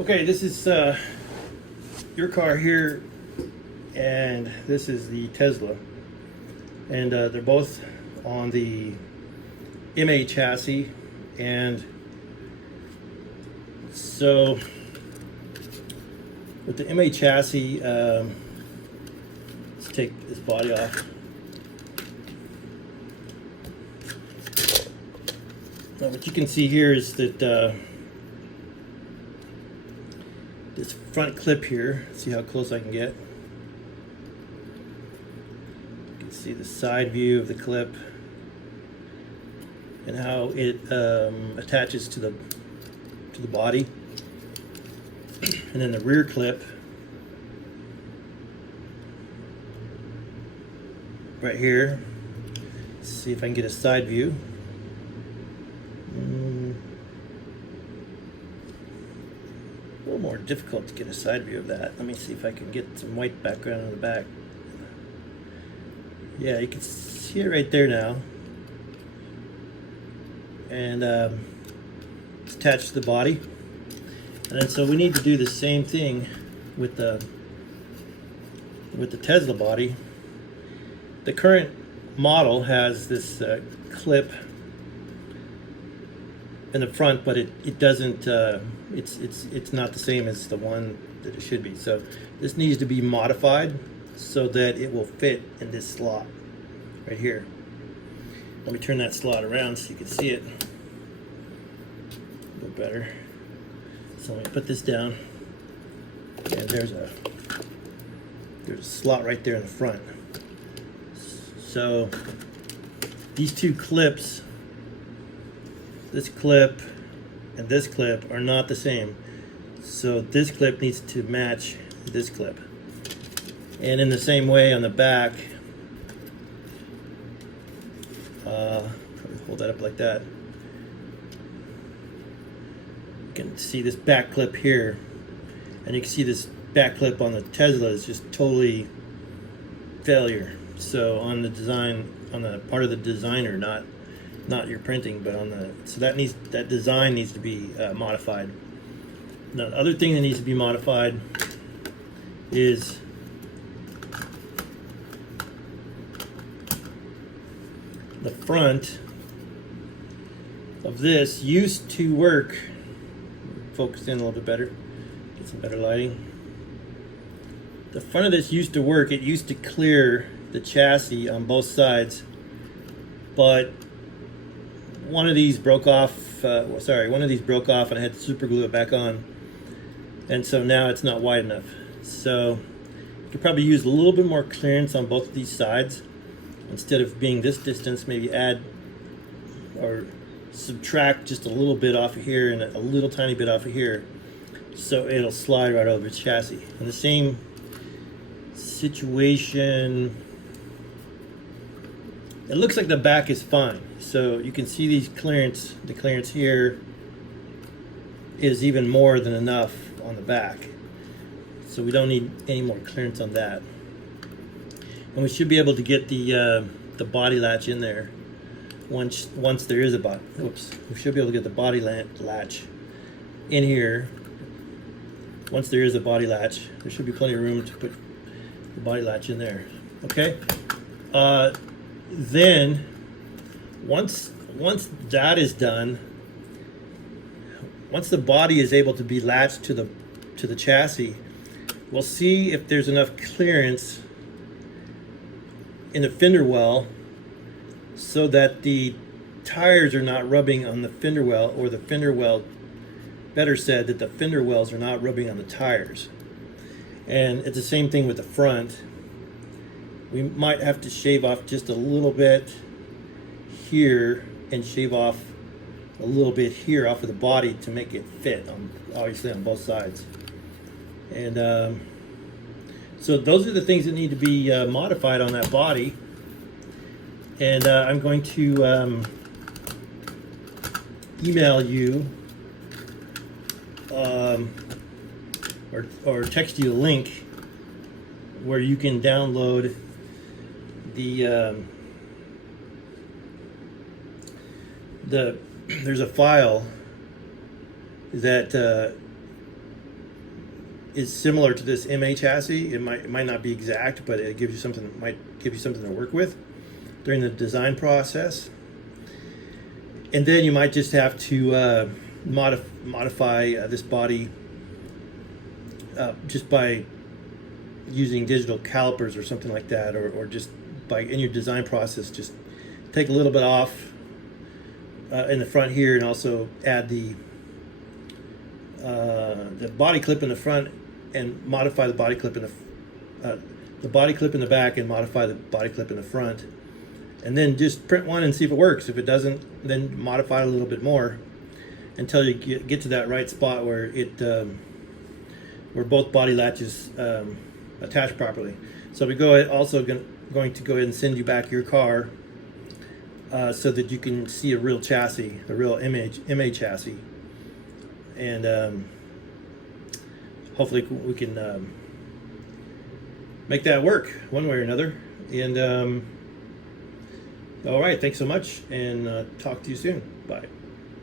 Okay, this is your car here, and this is the Tesla, and they're both on the MA chassis. And so with the MA chassis, let's take this body off. Now what you can see here is that this front clip here, see how close I can get. You can see the side view of the clip and how it attaches to the body, and then the rear clip right here. Let's see if I can get a side view. A little more difficult to get a side view of that. Let me see if I can get some white background on the back. Yeah, you can see it right there now. And it's attached to the body. And then so we need to do the same thing with the Tesla body. The current model has this clip in the front, but it doesn't. It's not the same as the one that it should be. So this needs to be modified so that it will fit in this slot right here. Let me turn that slot around so you can see it a little better. So let me put this down, and there's a slot right there in the front. So these two clips, this clip and this clip, are not the same. So this clip needs to match this clip. And in the same way on the back, probably hold that up like that. You can see this back clip here, and you can see this back clip on the Tesla is just totally failure. So on the design, on the part of the designer, not your printing, but on the, so that design needs to be modified. Now, the other thing that needs to be modified is the front of this used to work. Focus in a little bit better, get some better lighting. The front of this used to work. It used to clear the chassis on both sides, but one of these broke off. One of these broke off, and I had to super glue it back on, and so now it's not wide enough. So you could probably use a little bit more clearance on both of these sides. Instead of being this distance, maybe add or subtract just a little bit off of here and a little tiny bit off of here, so it'll slide right over the chassis. In the same situation, it looks like the back is fine. So you can see these clearance, the clearance here is even more than enough on the back. So we don't need any more clearance on that. And we should be able to get the body latch in there once there is a body. Oops, we should be able to get the body latch in here. Once there is a body latch, there should be plenty of room to put the body latch in there. Okay. Then once that is done, once the body is able to be latched to the chassis, we'll see if there's enough clearance in the fender well so that the tires are not rubbing on the fender well, or the fender well, better said, that the fender wells are not rubbing on the tires. And it's the same thing with the front. We might have to shave off just a little bit here and shave off a little bit here off of the body to make it fit, obviously on both sides. And so those are the things that need to be modified on that body. And I'm going to email you or text you a link where you can download there's a file that is similar to this MA chassis. It might not be exact, but it gives you something, might give you something to work with during the design process. And then you might just have to modify this body just by using digital calipers or something like that, or just by in your design process, just take a little bit off in the front here, and also add the body clip in the front and modify the body clip in the body clip in the back and modify the body clip in the front, and then just print one and see if it works. If it doesn't, then modify it a little bit more until you get to that right spot where it where both body latches attach properly. So we also going to go ahead and send you back your car so that you can see a real chassis, a real MA chassis, and hopefully we can make that work one way or another. And all right, thanks so much, and talk to you soon. Bye.